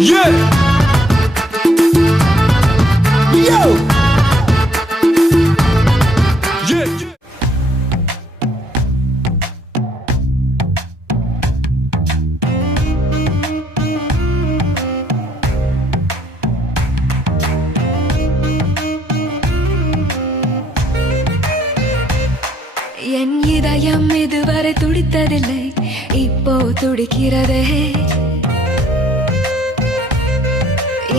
Yeah. Yo. Yeah. என் இதயம் இதுவரை துடித்ததில்லை, இப்போ துடிக்கிறதே.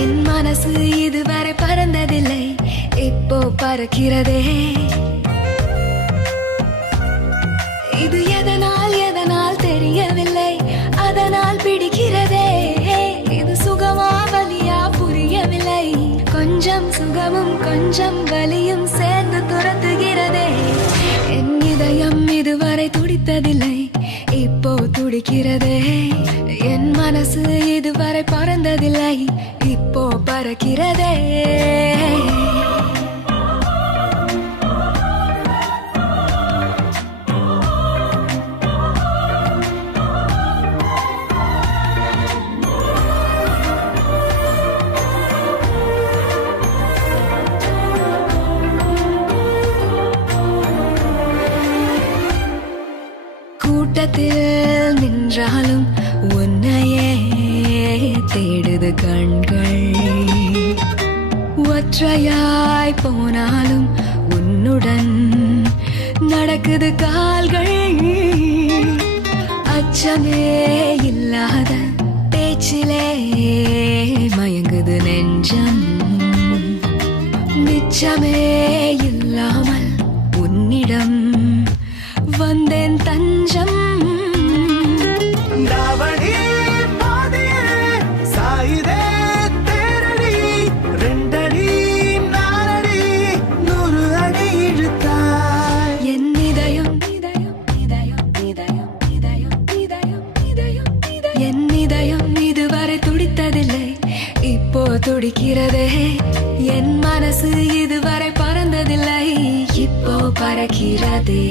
என் மனசு இதுவரை பறந்ததில்லை, இப்போ பறக்கிறதே. இது எதனால் தெரியவில்லை, அதனால் பிடிக்கிறதே. இது சுகமா வலியா புரியவில்லை, கொஞ்சம் சுகமும் கொஞ்சம் வலியும் சேர்ந்து துரத்துகிறதே. என் இதயம் இதுவரை துடித்ததில்லை, இப்போ துடிக்கிறதே. என் மனசு இதுவரை பறந்ததில்லை, இப்போ பறக்கிறதே. கூட்டத்தில் நின்றாலும் உன்னையே தேடுது கண்கள். ஒற்றையாய் போனாலும் உன்னுடன் நடக்குது கால்கள். அச்சமே இல்லாத பேச்சிலே மயங்குது நெஞ்சம். மிச்சமே இல்லாமல் உன்னிடம் வந்தேன் தஞ்சம். தாவணி பாதியே சாயுதே தேரடி, ரெண்டடி நாலடி 100 அடி இழுத்தாய். என் இதயம் இதயம் இதயம் இதயம் இதயம் இதயம் இதயம் இதயம் என் இதயம் இதுவரை துடித்ததில்லை, இப்போ துடிக்கிறதே. என் மனசு இதுவரை பறந்ததில்லை, இப்போ பறக்கிறதே.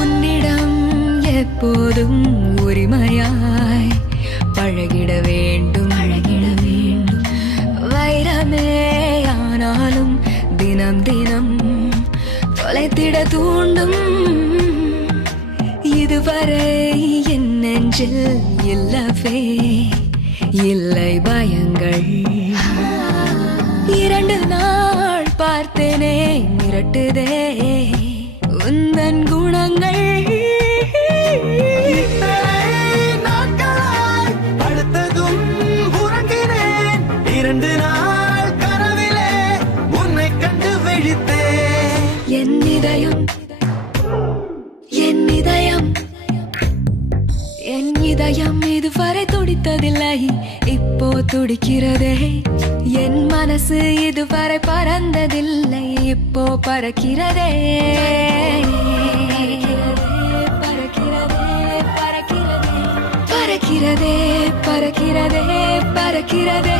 உன்னிடம் எப்போதும் உரிமையாய் பழகிட வேண்டும். வைரமே ஆனாலும் தினம் தினம் தொலைத்திட தூண்டும். இதுவரை என் நெஞ்சில் இல்லவே இல்லை பயங்கள். 2 நாள் பார்த்தேனே மிரட்டுதே உந்தன் குணங்கள். நாட்களாய் படுத்ததும் உறங்கினேன், 2 நாள் கனவிலே உன்னை கண்டு விழித்தேன். என் இதயம் என் இதயம் என் இதயம் இதுவரை துடித்ததில்லை, இப்போ துடிக்கிறதே. என் மனசு இதுவரை பறந்ததில்லை, இப்போ பறக்கிறதே. பறக்கிறதே பறக்கிறதே பறக்கிறதே பறக்கிறதே பறக்கிறதே.